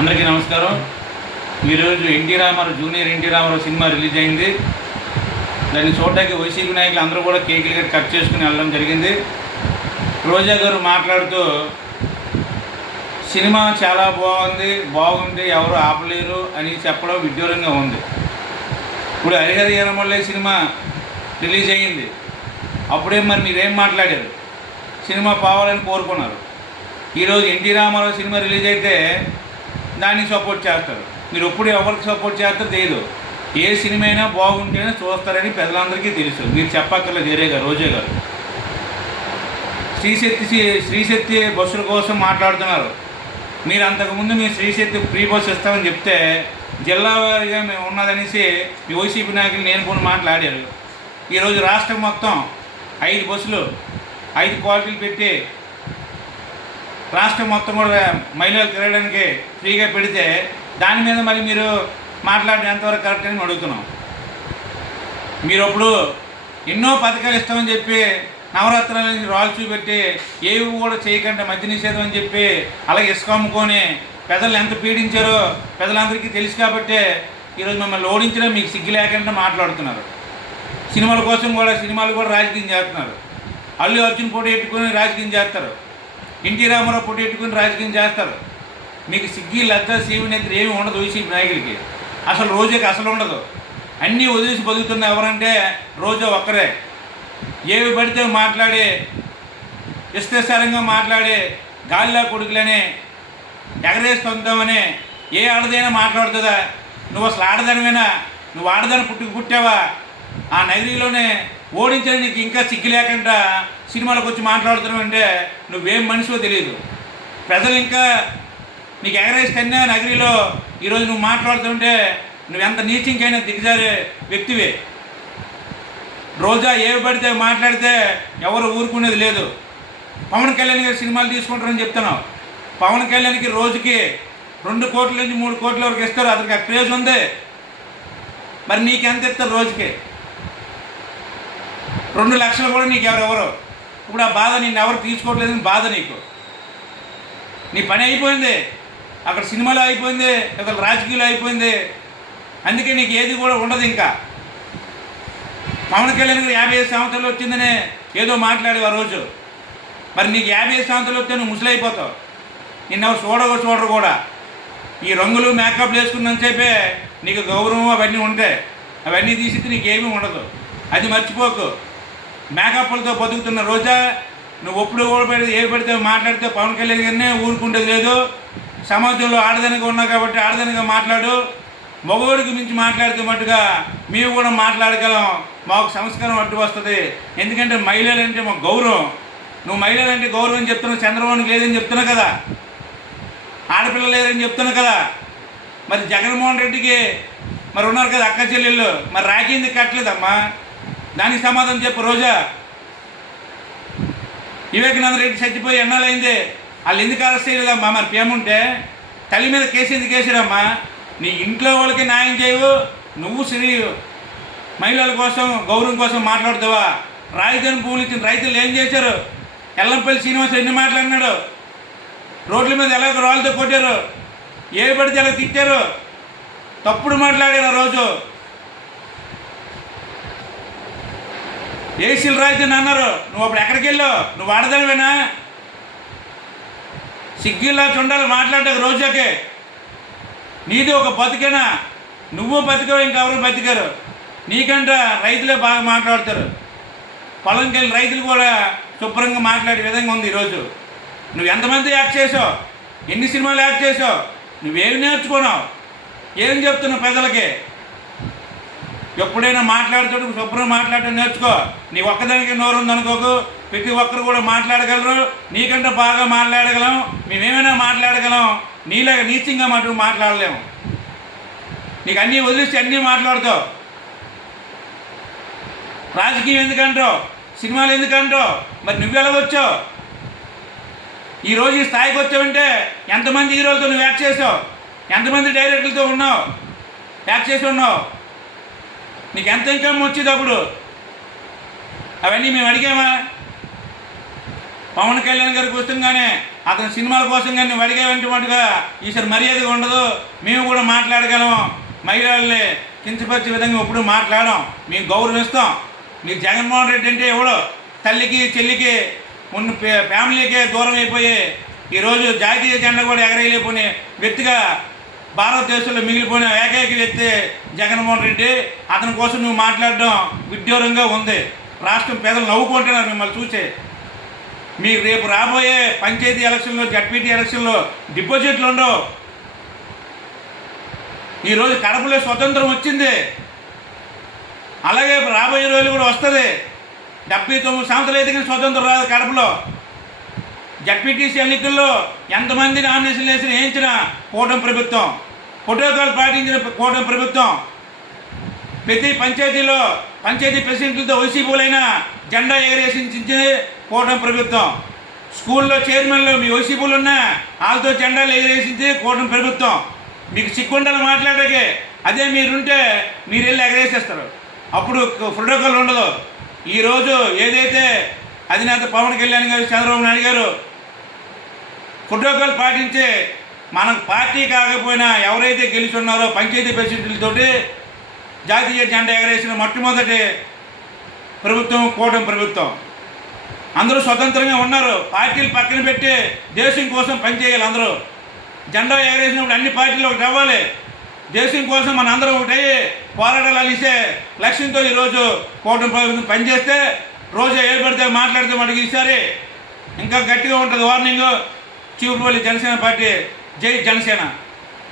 అందరికీ నమస్కారం. ఈరోజు NT Ramarao junior NT Ramarao cinema release అయింది. దాన్ని చూడడానికి వైసీపీ నాయకులు అందరూ కూడా కేకులు గట్రా కట్ చేసుకుని వెళ్ళడం జరిగింది. రోజా గారు మాట్లాడుతూ సినిమా చాలా బాగుంది బాగుంది ఎవరు ఆపలేరు అని చెప్పడం విడ్డూరంగా ఉంది. ఇప్పుడు హరిహరి యనమల్లే సినిమా రిలీజ్ అయ్యింది అప్పుడే మరి మీరేం మాట్లాడారు? సినిమా పోవాలని కోరుకున్నారు. ఈరోజు ఎన్టీ రామారావు సినిమా రిలీజ్ అయితే దాన్ని సపోర్ట్ చేస్తారు. మీరు ఎప్పుడు ఎవరికి సపోర్ట్ చేస్తారో తెలియదు ఏ సినిమా అయినా బాగుంటేనే చూస్తారని పెద్దలందరికీ తెలుసు. మీరు చెప్పక్కర్లేదు వేరే గారు రోజే గారు. శ్రీశక్తి శ్రీశక్తి బస్సుల కోసం మాట్లాడుతున్నారు. మీరు అంతకుముందు మీ శ్రీశక్తి ఫ్రీ బస్సు ఇస్తామని చెప్తే జిల్లావారీగా మేము ఉన్నదనేసి మీ వైసీపీ నాయకులు నేను కూడా మాట్లాడారు. ఈరోజు రాష్ట్రం మొత్తం ఐదు బస్సులు ఐదు క్వాలిటీలు పెట్టి రాష్ట్రం మొత్తం కూడా మహిళలు తిరగడానికి ఫ్రీగా పెడితే దాని మీద మరి మీరు మాట్లాడడం ఎంతవరకు కరెక్ట్ అని అడుగుతున్నాం. మీరు అప్పుడు ఎన్నో పథకాలు ఇస్తామని చెప్పి నవరాత్రాలని రాళ్ళు చూపెట్టి ఏవి కూడా చేయకుండా మద్య నిషేధం అని చెప్పి అలాగే ఇసుక అమ్ముకొని ప్రజలు ఎంత పీడించారో ప్రజలందరికీ తెలుసు కాబట్టి ఈరోజు మిమ్మల్ని ఓడించడం మీకు సిగ్గు లేకుండా మాట్లాడుతున్నారు. సినిమాల కోసం కూడా సినిమాలు కూడా రాజకీయం చేస్తున్నారు. అల్లు అర్జున్ పోటీ పెట్టుకుని రాజకీయం చేస్తారు. ఎన్టీ రామారావు పొట్టి పెట్టుకుని రాజకీయం చేస్తారు. మీకు సిగ్గి లజ్జ సీవినేత్రి ఏమి ఉండదు వైసీపీ నాయకులకి. అసలు రోజుకి అసలు ఉండదు. అన్నీ వదిలేసి బతుకుతున్న ఎవరంటే రోజు ఒక్కరే. ఏవి పడితే మాట్లాడే ఇష్టసారంగా మాట్లాడే గాలిలా కొడుకులనే ఎగరేస్తుందామని ఏ ఆడదైనా మాట్లాడుతుందా? నువ్వు అసలు ఆడదానివేనా? నువ్వు ఆడదాని పుట్టుకు పుట్టావా? ఆ నగరీలోనే ఓడించని నీకు ఇంకా సిగ్గు లేకుండా సినిమాలకు వచ్చి మాట్లాడుతున్నావు అంటే నువ్వేం మనిషివో తెలియదు. ప్రజలు ఇంకా నీకు ఎగరేజ్ కన్నా నగరిలో ఈరోజు నువ్వు మాట్లాడుతుంటే నువ్వు ఎంత నీచింకైనా దిగజారే వ్యక్తివే. రోజా ఏవి పడితే మాట్లాడితే ఎవరు ఊరుకునేది లేదు. పవన్ కళ్యాణ్ గారి సినిమాలు తీసుకుంటారని చెప్తున్నావు. పవన్ కళ్యాణ్కి రోజుకి రెండు కోట్ల నుంచి మూడు కోట్ల వరకు ఇస్తారు. అతనికి ఆ క్రేజ్ ఉంది. మరి నీకెంత ఇస్తారు రోజుకి? రెండు లక్షలు కూడా నీకు ఎవరెవరు ఇప్పుడు ఆ బాధ నిన్ను ఎవరు తీసుకోవట్లేదని బాధ నీకు. నీ పని అయిపోయింది. అక్కడ సినిమాలో అయిపోయింది ఇక్కడ రాజకీయాలు అయిపోయింది. అందుకే నీకు ఏది కూడా ఉండదు ఇంకా. పవన్ కళ్యాణ్ గారు యాభై ఐదు సంవత్సరాలు వచ్చిందనే ఏదో మాట్లాడేవు ఆ రోజు. మరి నీకు యాభై ఐదు సంవత్సరాలు వస్తే నువ్వు ముసలి అయిపోతావు. చూడవు చూడరు కూడా. ఈ రంగులు మేకప్ వేసుకున్నంతసేపే నీకు గౌరవం అవన్నీ ఉంటాయి. అవన్నీ తీసి నీకు ఏమీ ఉండదు. అది మర్చిపోకు. మేకప్లతో బతుకుతున్న రోజా నువ్వు ఒప్పుడు ఓడిపోయి పెడితే ఏ పెడితే మాట్లాడితే పవన్ కళ్యాణ్ గారినే ఊరుకుంటేది లేదు. సమాజంలో ఆడదనిగా ఉన్నావు కాబట్టి ఆడదనిగా మాట్లాడు. మగవాడికి మించి మాట్లాడితే మట్టుగా మేము కూడా మాట్లాడగలం. మాకు సంస్కారం అడ్డు వస్తుంది. ఎందుకంటే మహిళలు అంటే మాకు గౌరవం. నువ్వు మహిళలు అంటే గౌరవం చెప్తున్నావు చంద్రబాబుకి లేదని చెప్తున్నావు కదా. ఆడపిల్ల లేదని చెప్తున్నావు కదా. మరి జగన్మోహన్ రెడ్డికి మరి ఉన్నారు కదా అక్క చెల్లెళ్ళు. మరి రాకింది కట్టలేదమ్మా. దానికి సమాధానం చెప్పు రోజా. వివేకానంద రెడ్డి చచ్చిపోయి ఎన్నాళ్ళైంది వాళ్ళు ఎందుకు అరెస్ట్ చేయలేదమ్మా? మరి పేముంటే తల్లి మీద కేసు ఎందుకు వేసారమ్మా నీ ఇంట్లో వాళ్ళకి న్యాయం చేయవు. నువ్వు శ్రీ మహిళల కోసం గౌరవం కోసం మాట్లాడుతావా? రాజధాని భూములు ఇచ్చిన రైతులు ఏం చేశారు? ఎల్లంపల్లి శ్రీనివాస్ ఎన్ని మాట్లాడినాడు రోడ్ల మీద ఎలా రాళ్ళతో కొట్టారు? ఏ పడితే ఎలా తిట్టారు? తప్పుడు మాట్లాడారు ఆ రోజు. ఏసీలు రాజధాని అన్నారు. నువ్వు అప్పుడు ఎక్కడికి వెళ్ళావు? నువ్వు ఆడదానివేనా సిగ్గిలా చుండాలి మాట్లాడక రోజాకే నీది ఒక బతికేనా? నువ్వు బతికావు ఇంకెవరు బతికారు? నీకంట రైతులే బాగా మాట్లాడతారు. పొలంకి వెళ్ళి రైతులు కూడా శుభ్రంగా మాట్లాడే విధంగా ఉంది ఈరోజు. నువ్వు ఎంతమంది యాక్ట్ చేసావు ఎన్ని సినిమాలు యాక్ట్ చేసావు నువ్వేం నేర్చుకున్నావు? ఏం చెప్తున్నావు ప్రజలకి? ఎప్పుడైనా మాట్లాడుతూ శుభ్రం మాట్లాడటం నేర్చుకో. నీ ఒక్కదానికి నోరు ఉందనుకోకు ప్రతి ఒక్కరు కూడా మాట్లాడగలరు. నీకంటే బాగా మాట్లాడగలం. మేమేమైనా మాట్లాడగలం. నీలాగా నీచంగా మటుకు మాట్లాడలేము. నీకు అన్నీ వదిలిస్తే అన్నీ మాట్లాడతావు. రాజకీయం ఎందుకంటావు సినిమాలు ఎందుకంటావు మరి నువ్వెలా వచ్చావు? ఈరోజు ఈ స్థాయికి వచ్చావంటే ఎంతమంది హీరోలతో నువ్వు యాక్ట్ చేసావు? ఎంతమంది డైరెక్టర్లతో ఉన్నావు? యాక్ట్ చేసి ఉన్నావు? నీకు ఎంత ఇన్కమ్ వచ్చేది అప్పుడు? అవన్నీ మేము అడిగామా? పవన్ కళ్యాణ్ గారికి కోసం అతని సినిమాల కోసం కానీ అడిగేటువంటిగా ఈసారి మర్యాదగా ఉండదు. మేము కూడా మాట్లాడగలం మహిళల్ని కించపరిచే విధంగా ఎప్పుడు మాట్లాడడం మేము గౌరవిస్తాం. మీకు జగన్మోహన్ రెడ్డి అంటే ఎవడో? తల్లికి చెల్లికి ఉన్న ఫ్యామిలీకే దూరం అయిపోయి ఈరోజు జాతీయ జెండా కూడా ఎగరేయలేకపోయిన వ్యక్తిగా భారతదేశంలో మిగిలిపోయిన ఏకైక వ్యక్తి జగన్మోహన్ రెడ్డి అతని కోసం నువ్వు మాట్లాడడం విడ్డూరంగా ఉంది. రాష్ట్రం పేదలు నవ్వుకుంటున్నారు మిమ్మల్ని చూసే. మీకు రేపు రాబోయే పంచాయతీ ఎలక్షన్లో జడ్పీటీ ఎలక్షన్లో డిపాజిట్లు ఉండవు. ఈరోజు కడపలో స్వతంత్రం వచ్చింది. అలాగే రాబోయే రోజులు కూడా వస్తుంది. డెబ్బై తొమ్మిది సంవత్సరాలు అయితే కానీ స్వతంత్రం రాదు కడపలో. జడ్పీటీసీ ఎన్నికల్లో ఎంతమంది నామినేషన్ వేసిన వేయించిన కూటమి ప్రభుత్వం. ప్రోటోకాల్ పాటించిన కూటమి ప్రభుత్వం. ప్రతి పంచాయతీలో పంచాయతీ ప్రెసిడెంట్లతో వైసీపీలైన జెండా ఎగరేసించింది కూటమి ప్రభుత్వం. స్కూల్లో చైర్మన్లు మీ వైసీపీలు ఉన్నా వాళ్ళతో జెండాలు ఎగరేసింది కూటమి ప్రభుత్వం. మీకు చిక్కుండలు మాట్లాడకే అదే మీరుంటే మీరు వెళ్ళి ఎగరేసేస్తారు. అప్పుడు ప్రోటోకాల్ ఉండదు. ఈరోజు ఏదైతే అధినేత పవన్ కళ్యాణ్ గారు చంద్రబాబు నాయుడు గారు ప్రోటోకాల్ పాటించి మనం పార్టీ కాకపోయినా ఎవరైతే గెలిచి ఉన్నారో పంచాయతీ ప్రెసిడెంట్లతోటి జాతీయ జెండా ఎగరేసిన మొట్టమొదటి ప్రభుత్వం కూటమి ప్రభుత్వం. అందరూ స్వతంత్రంగా ఉన్నారు. పార్టీలు పక్కన పెట్టి దేశం కోసం పనిచేయాలి అందరూ. జెండా ఎగరేసినప్పుడు అన్ని పార్టీలు ఒకటి అవ్వాలి. దేశం కోసం మన అందరం ఒకటయ్యి పోరాటాలు అలిసే లక్ష్యంతో ఈరోజు కూటమి ప్రభుత్వం పనిచేస్తే రోజు ఏర్పడితే మాట్లాడితే మనకి ఈసారి ఇంకా గట్టిగా ఉంటుంది వార్నింగ్. చీపుపల్లి జనసేన పార్టీ. జై జనసేన.